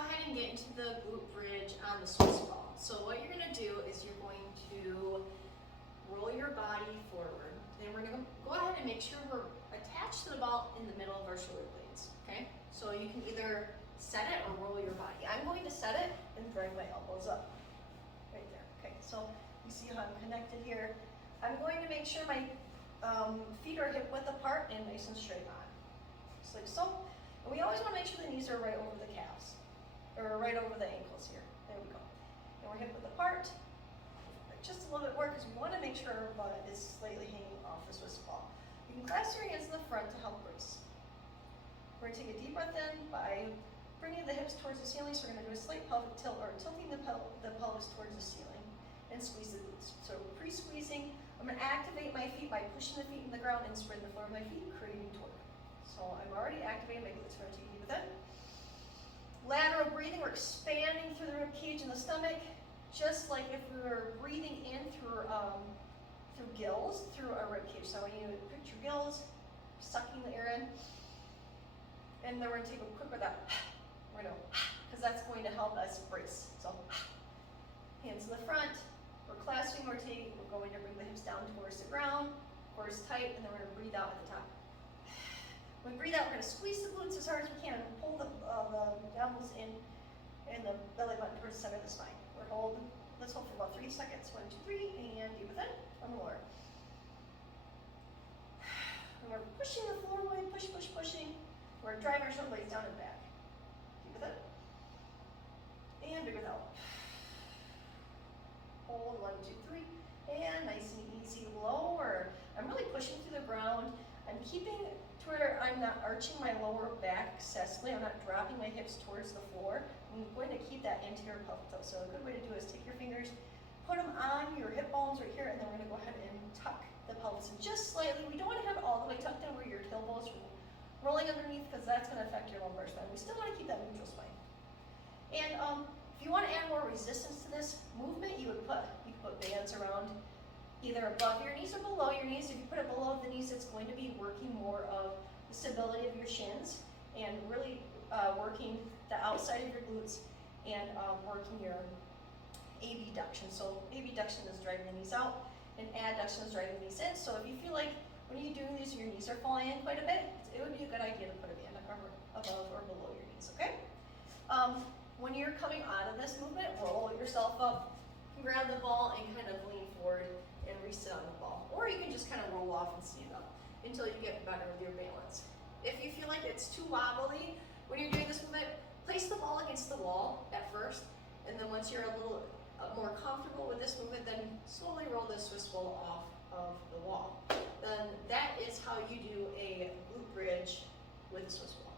ahead and get into the glute bridge on the Swiss ball. So what you're gonna do is you're going to roll your body forward. And we're gonna go ahead and make sure we're attached to the ball in the middle of our shoulder blades, okay? So you can either set it or roll your body. I'm going to set it and bring my elbows up, right there, okay? So you see how I'm connected here. I'm going to make sure my feet are hip width apart and nice and straight on, just like so. And we always want to make sure the knees are right over the calves, or right over the ankles here. There we go. And we're hip width apart. Just a little bit more because we want to make sure our butt is slightly hanging off the Swiss ball. You can clasp your hands in the front to help brace. We're going to take a deep breath in by bringing the hips towards the ceiling. So we're going to do a slight pelvic tilt, or tilting the pelvis towards the ceiling, and squeeze the glutes. So pre-squeezing, I'm going to activate my feet by pushing the feet in the ground and spreading the floor of my feet, creating torque. So I'm already activating my glutes. We're going to take a deep breath in. Lateral breathing, we're expanding through the rib cage and the stomach, just like if we were breathing in through gills, through our rib cage. So I want you to picture gills, sucking the air in, and then we're going to take a quick breath out. We're going to, because that's going to help us brace. So hands in the front, we're clasping, we're going to bring the hips down towards the ground, core is tight, and then we're going to breathe out at the top. When we breathe out, we're going to squeeze the glutes as hard as we can and pull the elbows in and the belly button towards the center of the spine. We're holding. Let's hold for about 3 seconds. 1, 2, 3, and deep breath in, one more. And we're pushing the floor away, pushing. We're driving our shoulder blades down and back. Deep breath in, and big breath out. Hold, 1, 2, 3, and nice and easy, lower. I'm really pushing through the ground. I'm keeping to where I'm not arching my lower back excessively. I'm not dropping my hips towards the floor. I'm going to keep that anterior pelvic tilt. So a good way to do it is take your fingers, put them on your hip bones right here, and then we're going to go ahead and tuck the pelvis in just slightly. We don't want to have it all the way tucked in where your tailbones are rolling underneath, because that's going to affect your lumbar spine. We still want to keep that neutral spine. And if you want to add more resistance to this movement, you could put bands around either above your knees or below your knees. If you put it below the knees, it's going to be working more of the stability of your shins and really working the outside of your glutes and working your abduction. So abduction is driving the knees out and adduction is driving the knees in. So if you feel like when you're doing these, your knees are falling in quite a bit, it would be a good idea to put a band above or below your knees, okay? When you're coming out of this movement, roll yourself up, grab the ball and kind of lean forward and reset on the ball. Or you can just kind of roll off and stand up until you get better with your balance. If you feel like it's too wobbly when you're doing this movement, place the ball against the wall at first, and then once you're a little more comfortable with this movement, then slowly roll the Swiss ball off of the wall. Then that is how you do a glute bridge with the Swiss ball.